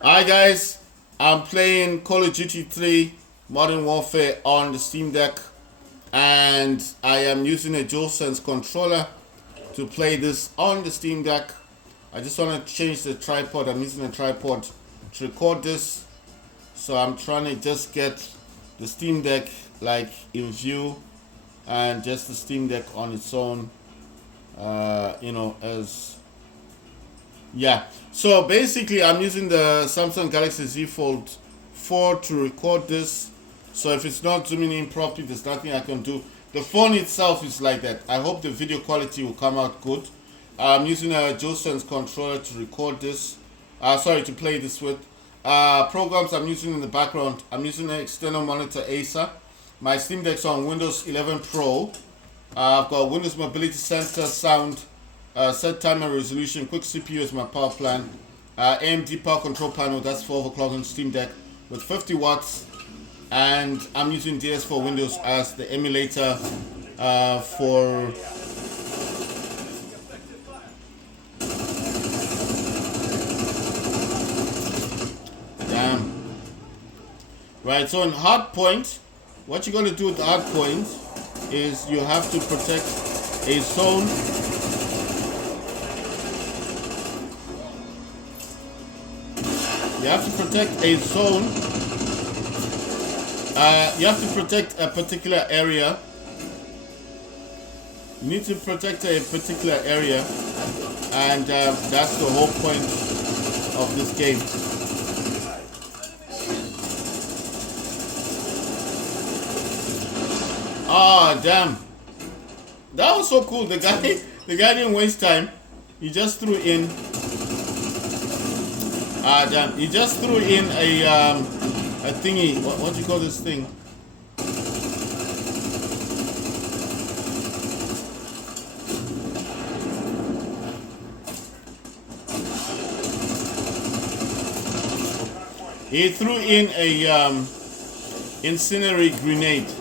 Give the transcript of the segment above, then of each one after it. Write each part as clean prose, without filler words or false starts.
Hi guys, I'm playing Call of Duty 3 Modern Warfare on the Steam Deck, and I am using a DualSense controller to play this on the Steam Deck. I just want to change the tripod. I'm using a tripod to record this, so I'm trying to just get the Steam Deck like in view and just the Steam Deck on its own, as yeah. So basically, I'm using the Samsung Galaxy Z Fold 4 to record this. So if it's not zooming in properly, there's nothing I can do. The phone itself is like that. I hope the video quality will come out good. I'm using a DualSense controller to record this. To play this with. Programs I'm using in the background. I'm using an external monitor Acer. My Steam Deck's on Windows 11 Pro. I've got Windows Mobility Center sound. Set timer resolution, quick CPU is my power plan. AMD power control panel, that's for overclocking Steam Deck with 50 watts. And I'm using DS4 Windows as the emulator for. Damn. Right, so in hardpoint, what you're going to do with the hardpoint is you have to protect a zone. You have to protect a zone. You have to protect a particular area. You need to protect a particular area, and that's the whole point of this game. Ah, damn! That was so cool. The guy didn't waste time. He just threw in. Damn. He just threw in a thingy. What do you call this thing? He threw in a incendiary grenade.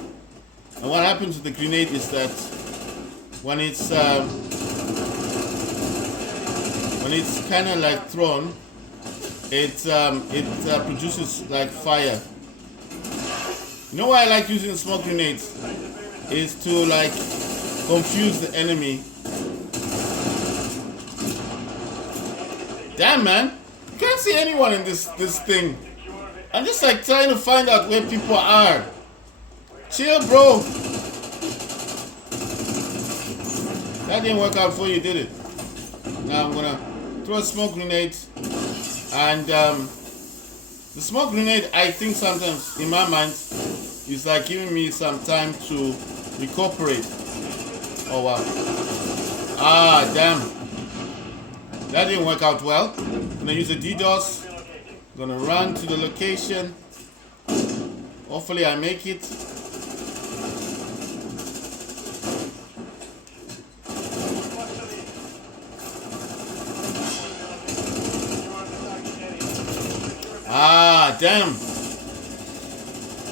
And what happens with the grenade is that when it's kind of like thrown, it produces like fire. You know why I like using smoke grenades? Is to like confuse the enemy. Damn, man, you can't see anyone in this thing. I'm just like trying to find out where people are. Chill, bro. That didn't work out for you, did it? Now I'm gonna throw a smoke grenade. And the smoke grenade, I think sometimes in my mind is like giving me some time to recuperate. Oh wow. Ah, damn. That didn't work out well. I'm gonna use a DDoS. I'm gonna run to the location. Hopefully I make it. Ah, damn.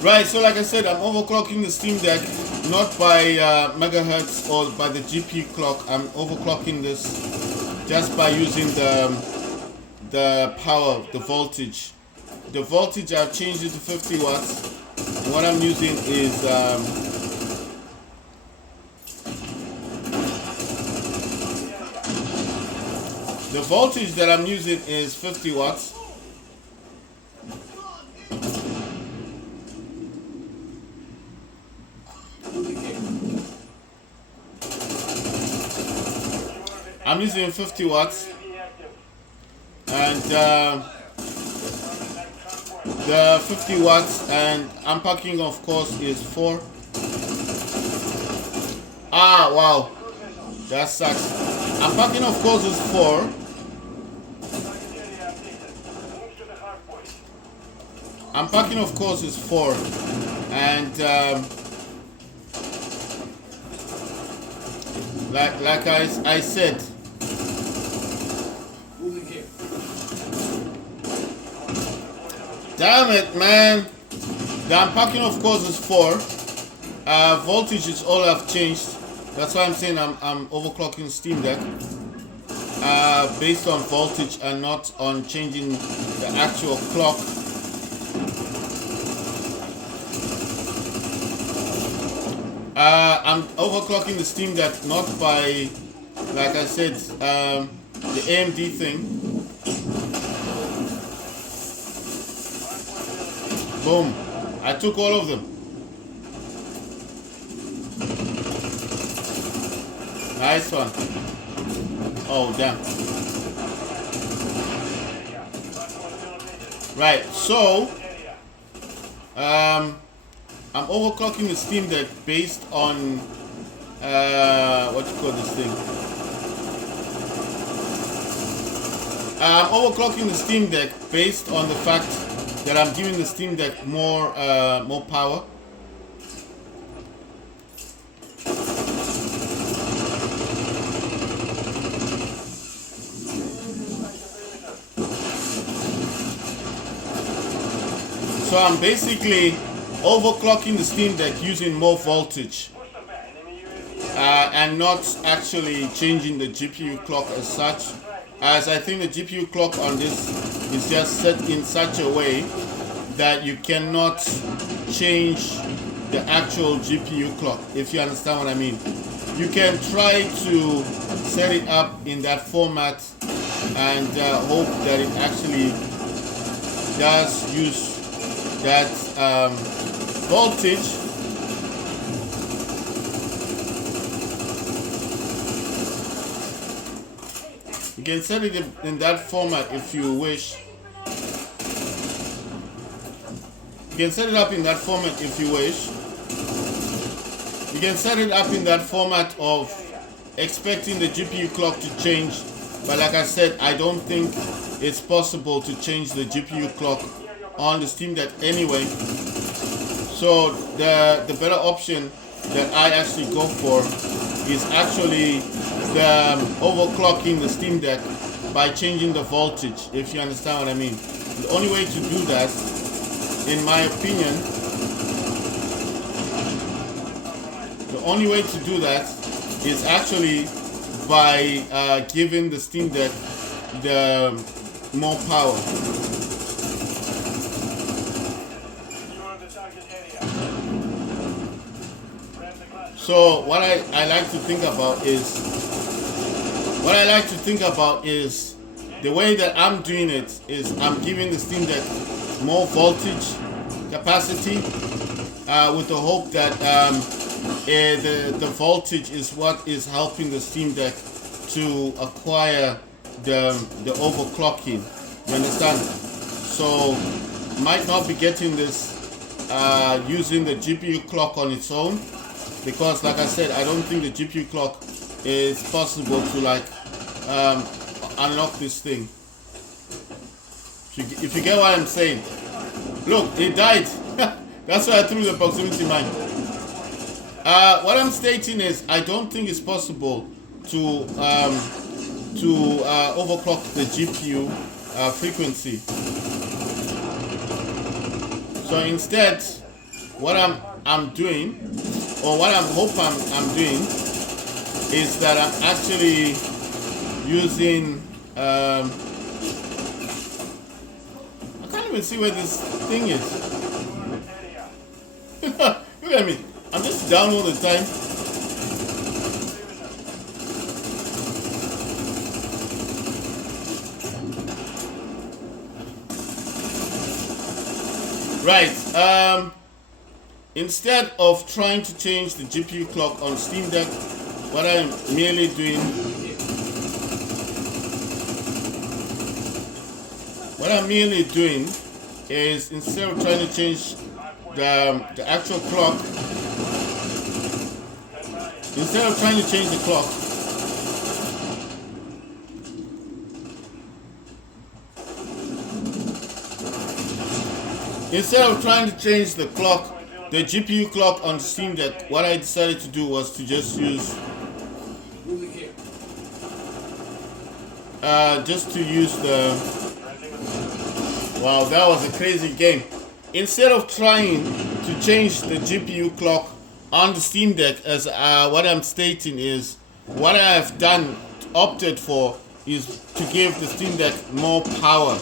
Right, so like I said, I'm overclocking the Steam Deck, not by megahertz or by the GPU clock. I'm overclocking this just by using the power, the voltage. The voltage, I've changed it to 50 watts. And what I'm using is the voltage that I'm using is 50 watts. I'm using 50 watts, and the 50 watts and unpacking, of course, is 4. Ah, wow, that sucks. Unpacking, of course, is 4. Unpacking, of course, is 4, and like I said. Damn it, man. The unpacking, of course, is 4. Voltage is all I've changed. That's why I'm saying I'm overclocking Steam Deck. based on voltage and not on changing the actual clock. I'm overclocking the Steam Deck not by, like I said, the AMD thing. Boom. I took all of them. Nice one. Oh, damn. Right, so I'm overclocking the Steam Deck based on what you call this thing. I'm overclocking the Steam Deck based on the fact that I'm giving the Steam Deck more power. So I'm basically overclocking the Steam Deck using more voltage and not actually changing the GPU clock as such, as I think the GPU clock on this is just set in such a way that you cannot change the actual GPU clock, if you understand what I mean. You can try to set it up in that format and hope that it actually does use that voltage. You can set it in that format if you wish. You can set it up in that format if you wish. You can set it up in that format of expecting the GPU clock to change, but like I said, I don't think it's possible to change the GPU clock on the Steam Deck anyway. So the better option that I actually go for is actually the overclocking the Steam Deck by changing the voltage, if you understand what I mean. The only way to do that, in my opinion, the only way to do that is actually by giving the Steam Deck the more power. So what I like to think about is the way that I'm doing it is I'm giving the Steam Deck more voltage capacity with the hope that the voltage is what is helping the Steam Deck to acquire the overclocking. You understand? So might not be getting this using the GPU clock on its own, because like I said, I don't think the GPU clock is possible to like unlock this thing. If you get what I'm saying. Look, it died. That's why I threw the proximity mine. What I'm stating is I don't think it's possible to overclock the GPU frequency. So instead, what I'm doing, or what I'm doing, is that I'm actually using I can't even see where this thing is. Look at me. I'm just down all the time. Right. Instead of trying to change the GPU clock on Steam Deck, what I'm merely doing is, instead of trying to change the actual clock, instead of trying to change the clock, the GPU clock on Steam Deck, what I decided to do was to just use the, wow, that was a crazy game. Instead of trying to change the GPU clock on the Steam Deck, as what I'm stating is, what I have opted for is to give the Steam Deck more power.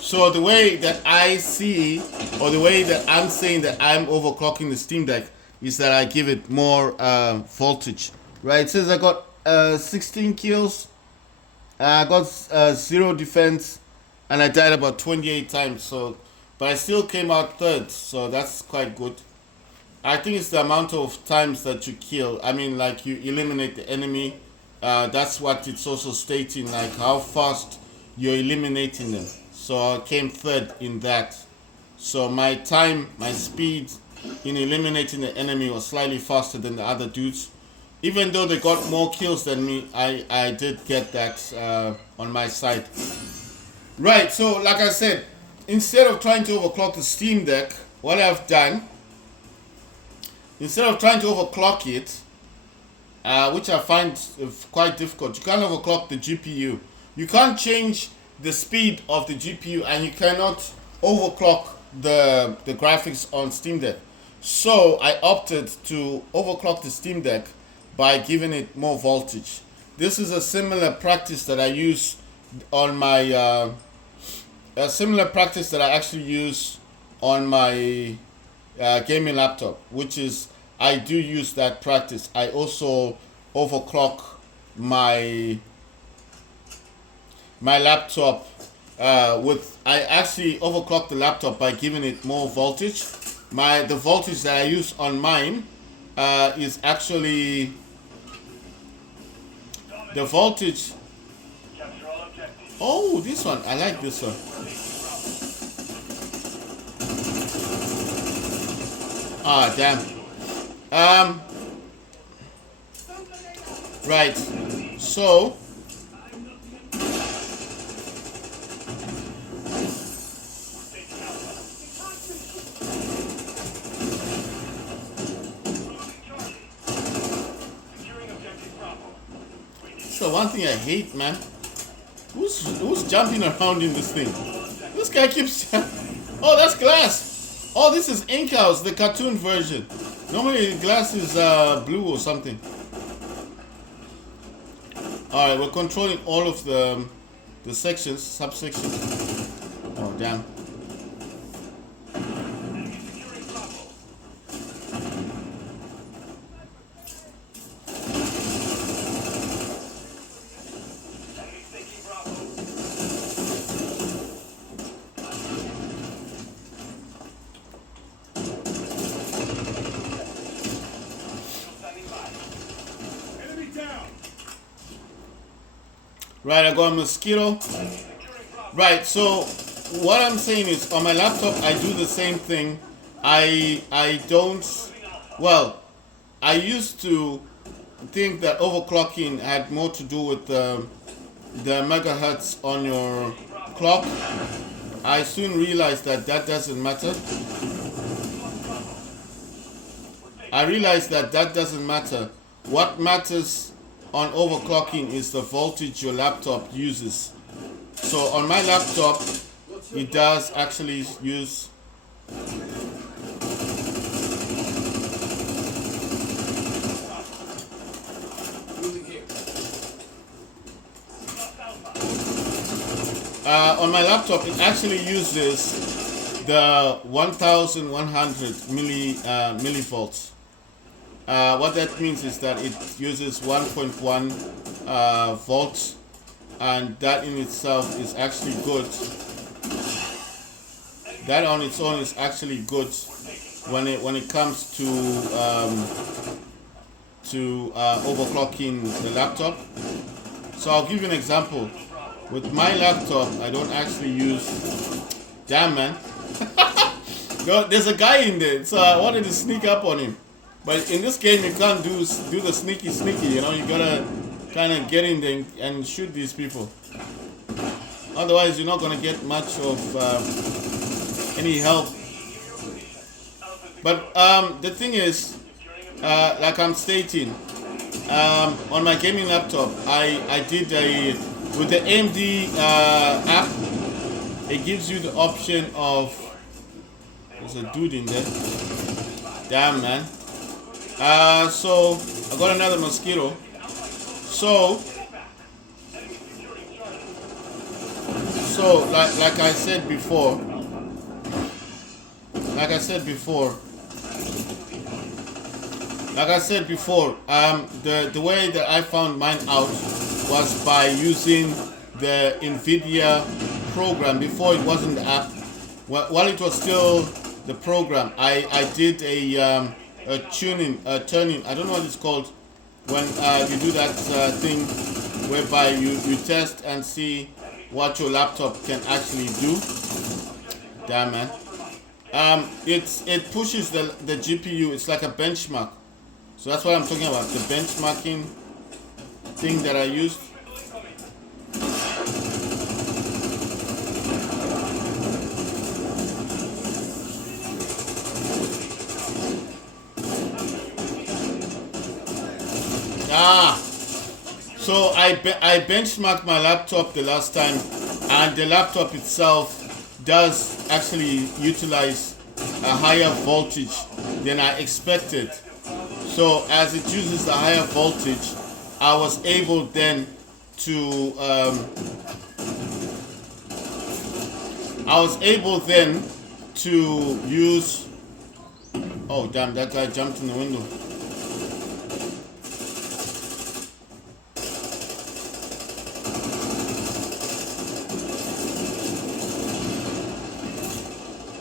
So the way that I see, or the way that I'm saying that I'm overclocking the Steam Deck, is that I give it more voltage. Right? It says I got 16 kills, I got 0 defense, and I died about 28 times. So, but I still came out third, so that's quite good. I think it's the amount of times that you kill. I mean, like you eliminate the enemy. That's what it's also stating, like how fast you're eliminating them. So I came third in that. So my time, my speed in eliminating the enemy was slightly faster than the other dudes. Even though they got more kills than me, I did get that on my side. Right, so like I said, instead of trying to overclock the Steam Deck, what I've done, instead of trying to overclock it, which I find quite difficult, you can't overclock the GPU. You can't change the speed of the GPU, and you cannot overclock the graphics on Steam Deck. So I opted to overclock the Steam Deck by giving it more voltage. This is a similar practice that I use on my a similar practice that I actually use on my gaming laptop, which is I do use that practice. I also overclock my laptop with I actually overclock the laptop by giving it more voltage. The voltage that I use on mine is actually the voltage. Oh, this one, I like this one. Ah, damn. Right. So one thing I hate, man. Who's jumping around in this thing? This guy keeps. Oh, that's glass. Oh, this is Ink House, the cartoon version. Normally, glass is blue or something. All right, we're controlling all of the sections, subsections. Oh, damn. Right, I got a mosquito. Right, so what I'm saying is on my laptop I do the same thing. I don't, well, I used to think that overclocking had more to do with the megahertz on your clock. I soon realized that doesn't matter. That doesn't matter. What matters on overclocking is the voltage your laptop uses. So on my laptop, it does actually use on my laptop, it actually uses the 1100 millivolts. What that means is that it uses 1.1 volts, and that in itself is actually good. That on its own is actually good when it comes to overclocking the laptop. So I'll give you an example. With my laptop, I don't actually use. Damn, man. There's a guy in there, so I wanted to sneak up on him. But in this game, you can't do the sneaky, you know. You gotta kind of get in there and shoot these people. Otherwise, you're not gonna get much of any help. But the thing is, like I'm stating, on my gaming laptop, I did with the AMD app. It gives you the option of. There's a dude in there. Damn, man. So I got another mosquito. So So like I said before, like I said before, the way that I found mine out was by using the NVIDIA program. Before it wasn't the app, while it was still the program, I did a turning, I don't know what it's called, when you do that thing whereby you test and see what your laptop can actually do. Damn, man. It pushes the GPU. It's like a benchmark. So that's what I'm talking about, the benchmarking thing that I used. So I benchmarked my laptop the last time, and the laptop itself does actually utilize a higher voltage than I expected. So as it uses a higher voltage, I was able then to use. Oh damn! That guy jumped in the window.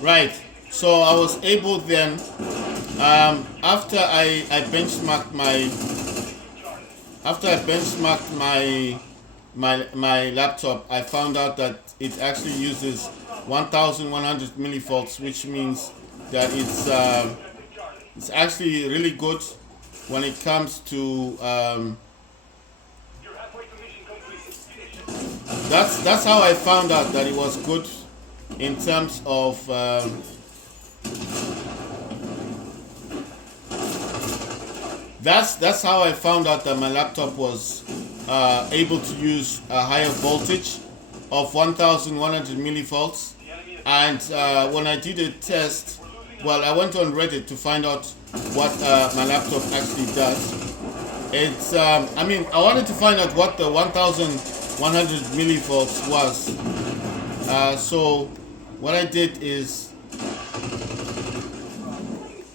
Right, so I was able then, after I benchmarked my laptop, I found out that it actually uses 1,100 millivolts, which means that it's actually really good when it comes to that's how I found out that it was good in terms of that's how I found out that my laptop was able to use a higher voltage of 1,100 millivolts. And when I did a test, well, I went on Reddit to find out what my laptop actually does. It's I wanted to find out what the 1,100 millivolts was. So what I did is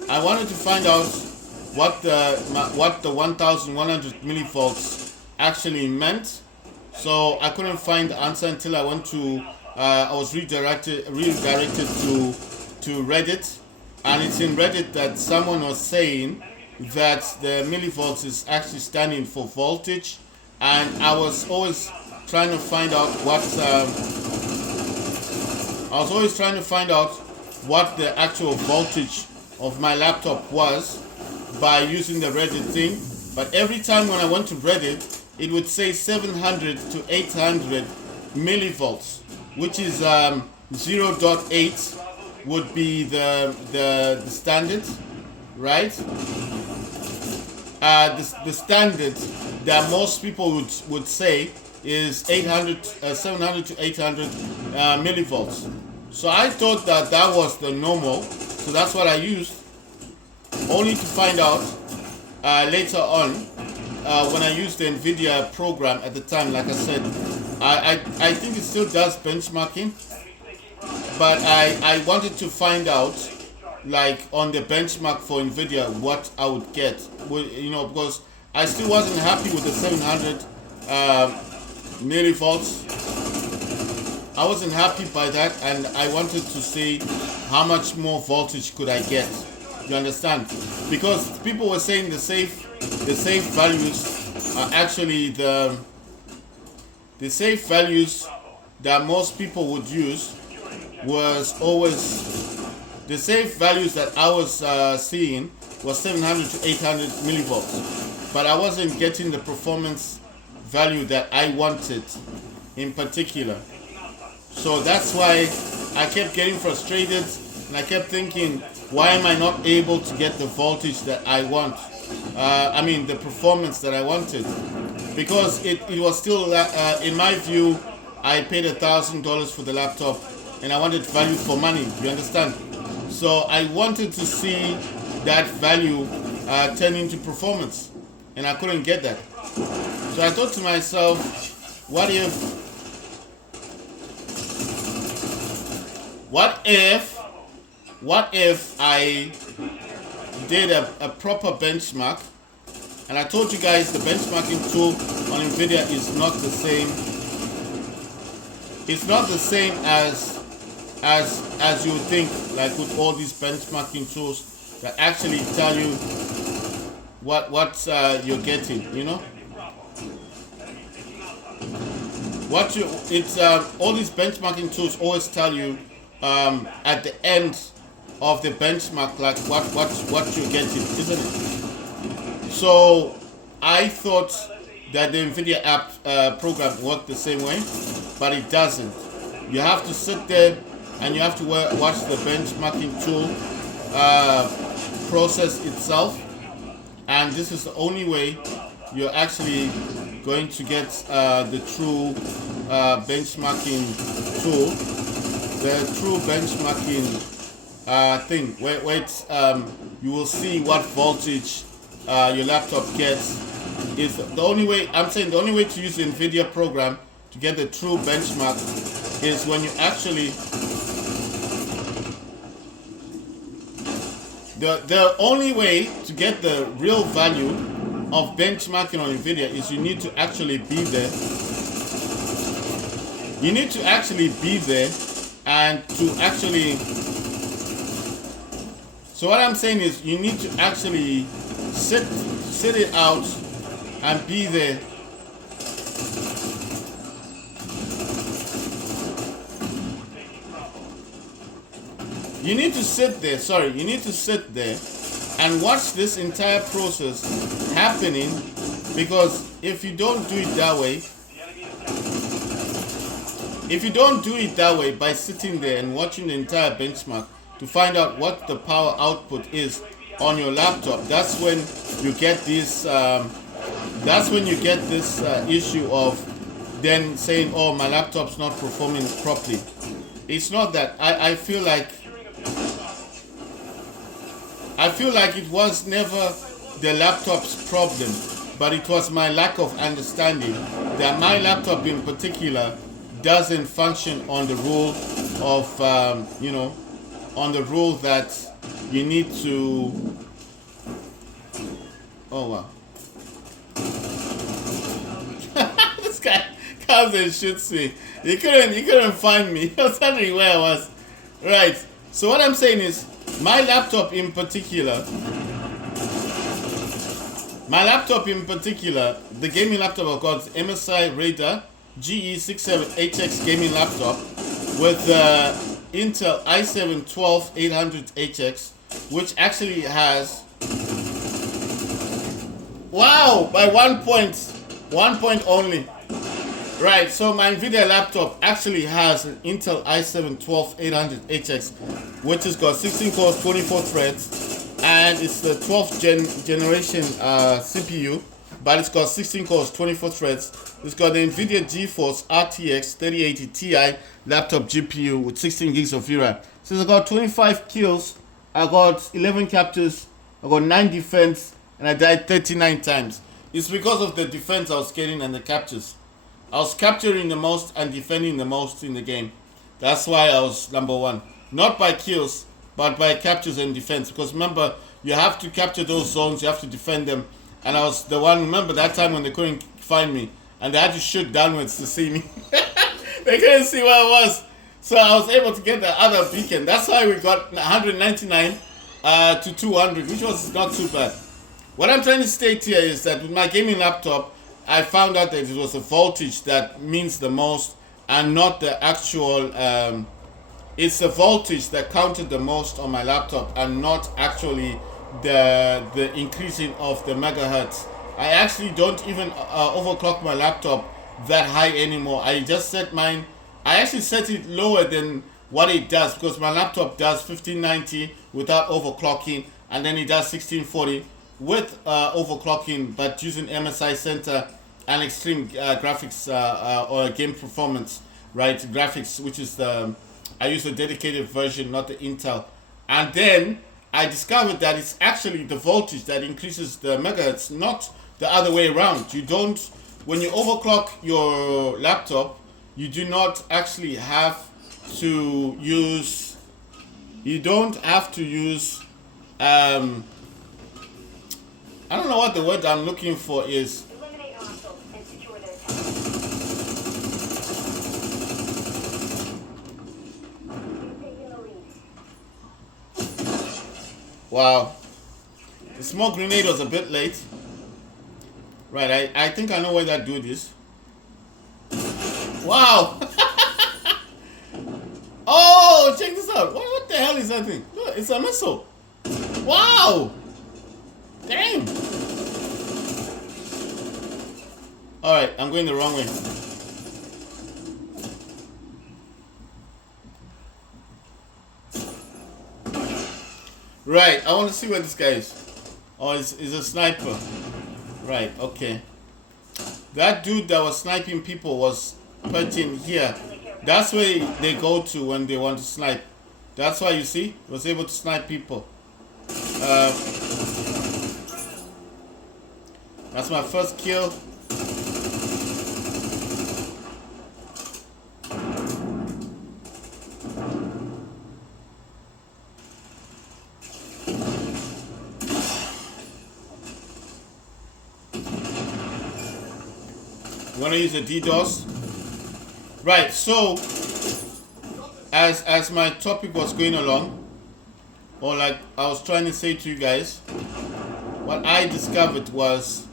I wanted to find out what the 1,100 millivolts actually meant. So I couldn't find the answer until I went to I was redirected to Reddit, and it's in Reddit that someone was saying that the millivolts is actually standing for voltage, and I was always trying to find out what the actual voltage of my laptop was by using the Reddit thing. But every time when I went to Reddit, it would say 700 to 800 millivolts, which is 0.8 would be the standard, right? The standard that most people would say is 700 to 800 millivolts. So I thought that was the normal, so that's what I used, only to find out later on when I used the NVIDIA program at the time. Like I said, I think it still does benchmarking, but I wanted to find out, like on the benchmark for NVIDIA, what I would get, because I still wasn't happy with the 700 millivolts. I wasn't happy by that, and I wanted to see how much more voltage could I get. You understand? Because people were saying the safe values are actually the safe values that most people would use was always the safe values that I was seeing was 700 to 800 millivolts, but I wasn't getting the performance value that I wanted in particular. So that's why I kept getting frustrated, and I kept thinking, why am I not able to get the voltage that I want? The performance that I wanted, because it was still in my view, I paid $1,000 for the laptop, and I wanted value for money. You understand? So I wanted to see that value turn into performance, and I couldn't get that. So I thought to myself, what if What if I did a proper benchmark, and I told you guys the benchmarking tool on NVIDIA is not the same. It's not the same as you would think, like with all these benchmarking tools that actually tell you what you're getting, you know. All these benchmarking tools always tell you at the end of the benchmark, like what you're getting, isn't it? So I thought that the NVIDIA app program worked the same way, but it doesn't. You have to sit there and you have to watch the benchmarking tool process itself, and this is the only way you're actually going to get the true benchmarking tool, the true benchmarking thing, where it's, you will see what voltage your laptop gets. Is the only way. I'm saying the only way to use the NVIDIA program to get the true benchmark is when you actually the only way to get the real value of benchmarking on NVIDIA is you need to actually be there. You need to actually be there and to actually. So what I'm saying is you need to actually sit it out and be there. You need to sit there, you need to sit there and watch this entire process happening, because if you don't do it that way, by sitting there and watching the entire benchmark to find out what the power output is on your laptop, that's when you get this issue of then saying, oh, my laptop's not performing properly. It's not that. I feel like it was never the laptop's problem, but it was my lack of understanding that my laptop in particular doesn't function on the rule of, on the rule that you need to. Oh wow. This guy comes and shoots me. He couldn't find me. He was wondering where I was. Right. So what I'm saying is, my laptop in particular, the gaming laptop I've got, MSI Raider GE67HX gaming laptop with Intel i7-12800HX, which actually has, wow, by 1 point only. Right, so my NVIDIA laptop actually has an Intel i7-12800HX, which has got 16 cores, 24 threads, and it's the 12th generation CPU, but it's got 16 cores, 24 threads. It's got the NVIDIA GeForce RTX 3080 Ti laptop GPU with 16 gigs of VRAM. So I got 25 kills, I got 11 captures, I got 9 defense, and I died 39 times. It's because of the defense I was getting and the captures. I was capturing the most and defending the most in the game. That's why I was number one. Not by kills, but by captures and defense. Because remember, you have to capture those zones, you have to defend them. And I was the one, remember that time when they couldn't find me and they had to shoot downwards to see me. They couldn't see where I was. So I was able to get the other beacon. That's why we got 199 to 200, which was not too bad. What I'm trying to state here is that with my gaming laptop, I found out that it was the voltage that means the most and not the actual, it's the voltage that counted the most on my laptop and not actually the increasing of the megahertz. I actually don't even overclock my laptop that high anymore. I just set mine, I actually set it lower than what it does, because my laptop does 1590 without overclocking, and then it does 1640 with overclocking, but using MSI Center and extreme graphics or game performance, right? Graphics, which is I use the dedicated version, not the Intel. And then I discovered that it's actually the voltage that increases the megahertz, not the other way around. You don't, when you overclock your laptop, you do not actually have to use. You don't have to use. I don't know what the word I'm looking for is. Eliminate hostiles and secure their tech. You've taken the lead. Wow. The smoke grenade was a bit late. Right, I think I know where that dude is. Wow! Oh, check this out. What the hell is that thing? Look, it's a missile. Wow! Damn! Alright, I'm going the wrong way. Right, I want to see where this guy is. Oh, it's a sniper. Right, okay. That dude that was sniping people was perching here. That's where they go to when they want to snipe. That's why you see, was able to snipe people. That's my first kill. You want to use a DDoS? Right, so as my topic was going along, or like I was trying to say to you guys, what I discovered was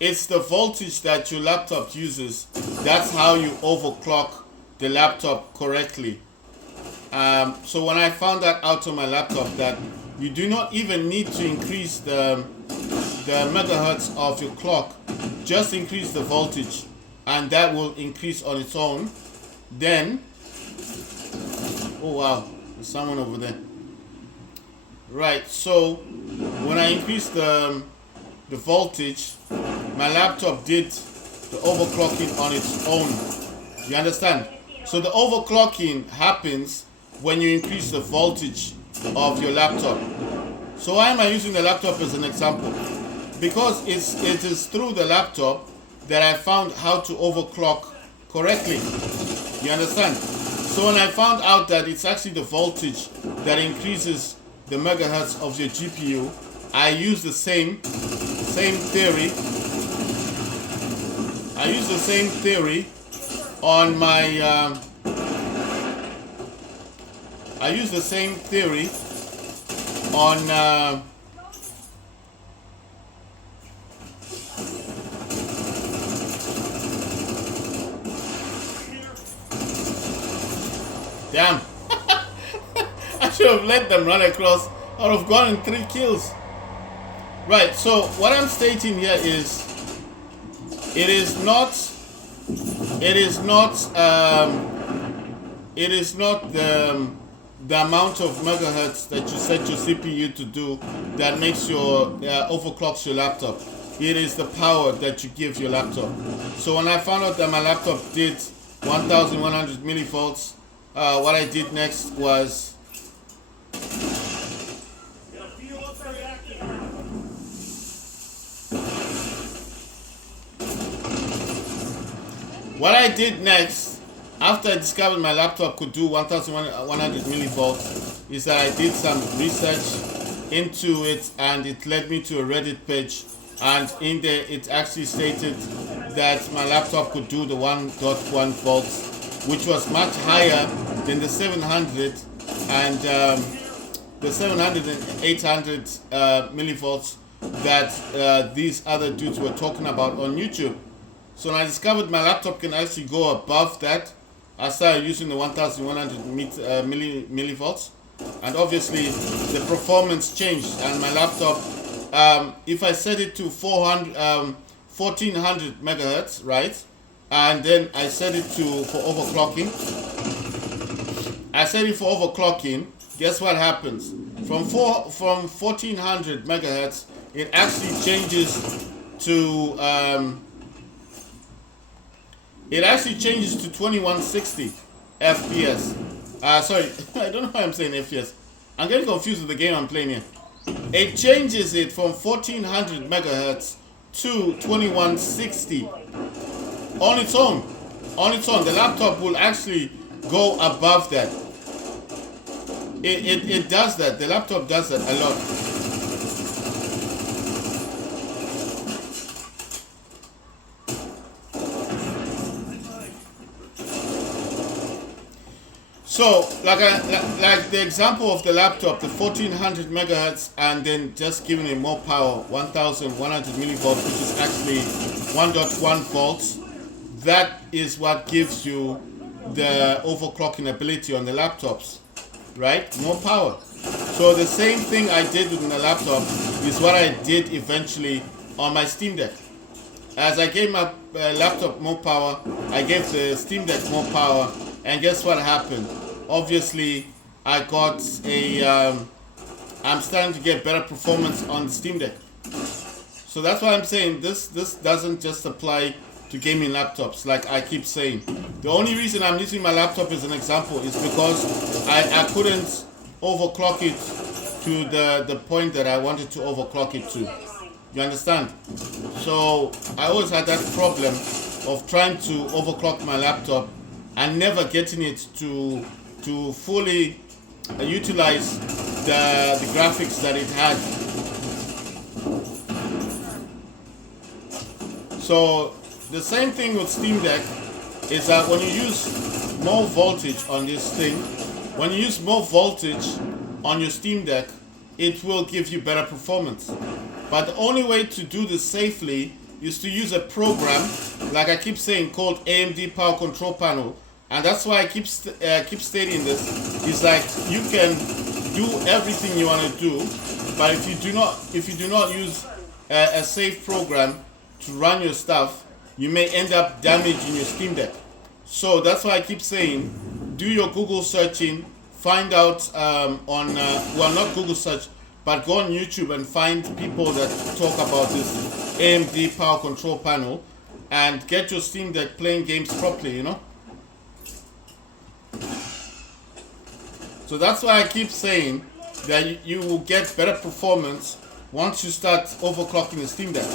it's the voltage that your laptop uses. That's how you overclock the laptop correctly. So when I found that out on my laptop, that you do not even need to increase the megahertz of your clock, just increase the voltage, and that will increase on its own. Then, oh wow, there's someone over there. Right, so when I increased the voltage, my laptop did the overclocking on its own. You understand? So the overclocking happens when you increase the voltage of your laptop. So why am I using the laptop as an example? Because it is through the laptop that I found how to overclock correctly. You understand? So when I found out that it's actually the voltage that increases the megahertz of your GPU, I use the same theory. I use the same theory on my. I use the same theory on. Damn! I should have let them run across. I would have gotten 3 kills. Right. So what I'm stating here is, it is not the amount of megahertz that you set your CPU to do that makes your overclocks your laptop. It is the power that you give your laptop. So when I found out that my laptop did 1100 millivolts, what I did next was after I discovered my laptop could do 1100 millivolts, is that I did some research into it, and it led me to a Reddit page, and in there it actually stated that my laptop could do the 1.1 volts, which was much higher than the 700 and the 700 and 800 millivolts that these other dudes were talking about on YouTube. So when I discovered my laptop can actually go above that, I started using the 1100 millivolts, and obviously the performance changed. And my laptop, if I set it to 1400 megahertz, right, and then I set it for overclocking. Guess what happens? From 1400 megahertz, it actually changes to 2160, FPS. Sorry, I don't know why I'm saying FPS. I'm getting confused with the game I'm playing here. It changes it from 1400 megahertz to 2160 on its own. On its own, the laptop will actually go above that. It does that. The laptop does that a lot. So, like the example of the laptop, the 1400 megahertz, and then just giving it more power, 1100 millivolts, which is actually 1.1 volts. That is what gives you the overclocking ability on the laptops, right? More power. So the same thing I did with the laptop is what I did eventually on my Steam Deck. As I gave my laptop more power, I gave the Steam Deck more power, and guess what happened? Obviously, I got I'm starting to get better performance on the Steam Deck. So that's why I'm saying this doesn't just apply to gaming laptops, like I keep saying. The only reason I'm using my laptop as an example is because I couldn't overclock it to the point that I wanted to overclock it to. You understand? So I always had that problem of trying to overclock my laptop and never getting it to fully utilize the graphics that it had. So the same thing with Steam Deck is that when you use more voltage on this thing, when you use more voltage on your Steam Deck, it will give you better performance. But the only way to do this safely is to use a program, like I keep saying, called AMD Power Control Panel. And that's why I keep stating this. It's like you can do everything you want to do, but if you do not use a safe program to run your stuff, you may end up damaging your Steam Deck. So that's why I keep saying, do your Google searching, find out well, not Google search, but go on YouTube and find people that talk about this AMD Power Control Panel and get your Steam Deck playing games properly, you know? So that's why I keep saying that you will get better performance once you start overclocking the Steam Deck.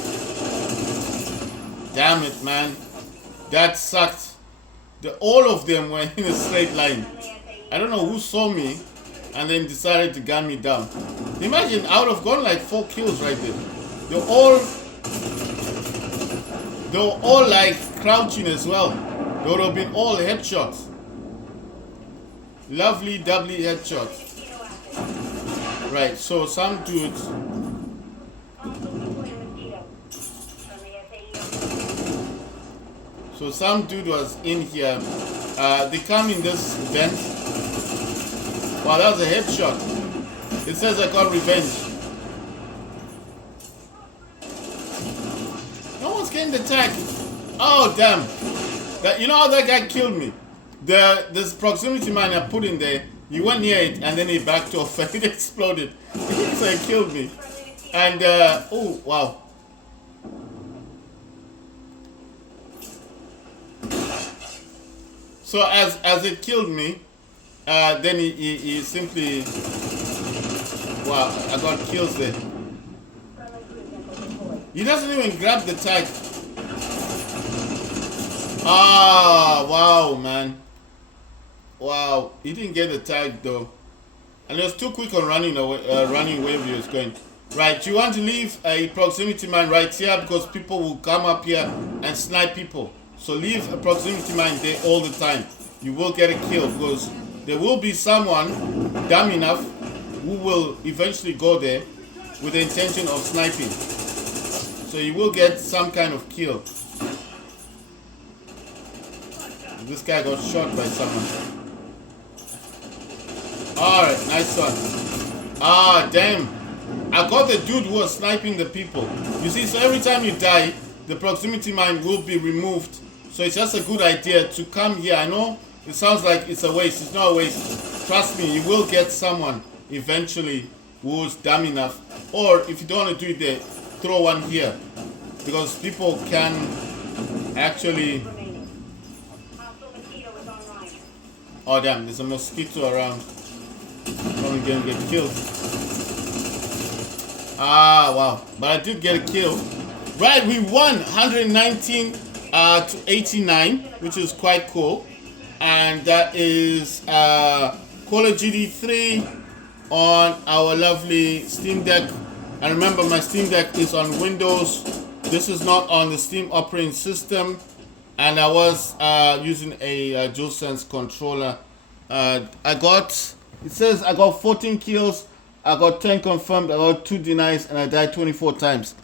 Damn it, man. That sucked. All of them were in a straight line. I don't know who saw me and then decided to gun me down. Imagine, I would have gone like 4 kills right there. They were all like crouching as well. They would have been all headshots. Lovely, doubly headshots. Right, so some dudes. So some dude was in here. They come in this vent. Wow, that was a headshot. It says I got revenge. No one's getting the tag. Oh damn! You know how that guy killed me? This proximity mine I put in there. He went near it and then he backed off and it exploded. So it killed me. And oh wow. So as it killed me, then he simply, wow, I got kills there. He doesn't even grab the tag. Ah, wow, man. Wow, he didn't get the tag though. And it was too quick on running away, running where he was going. Right, you want to leave a proximity mine right here because people will come up here and snipe people. So leave a proximity mine there all the time. You will get a kill because there will be someone dumb enough who will eventually go there with the intention of sniping. So you will get some kind of kill. This guy got shot by someone. Alright, nice one. Ah, damn. I got the dude who was sniping the people. You see, so every time you die, the proximity mine will be removed. So it's just a good idea to come here. I know it sounds like it's a waste. It's not a waste. Trust me, you will get someone eventually who's dumb enough. Or if you don't want to do it there, throw one here. Because people can actually... Oh damn, there's a mosquito around. Probably gonna get killed. Ah wow. But I did get a kill. Right, we won 119 to 89, which is quite cool. And that is Call of Duty 3 on our lovely Steam Deck. And remember, my Steam Deck is on Windows. This is not on the Steam operating system. And I was using a DualSense controller. It says I got 14 kills, I got 10 confirmed, I got 2 denies, and I died 24 times.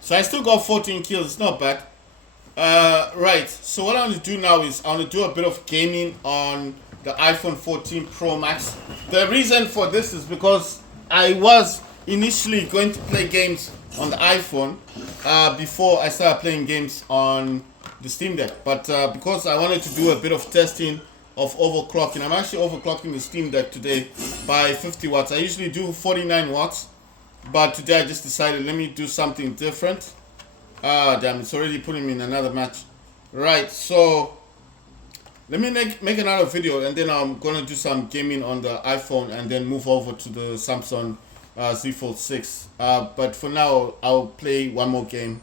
So I still got 14 kills, it's not bad. Right, so what I want to do now is I want to do a bit of gaming on the iPhone 14 Pro Max. The reason for this is because I was initially going to play games on the iPhone before I started playing games on the Steam Deck. But because I wanted to do a bit of testing of overclocking, I'm actually overclocking the Steam Deck today by 50 watts. I usually do 49 watts, but today I just decided let me do something different. Damn, it's already putting me in another match. Right, so let me make another video, and then I'm gonna do some gaming on the iPhone and then move over to the Samsung Z Fold 6. But for now, I'll play one more game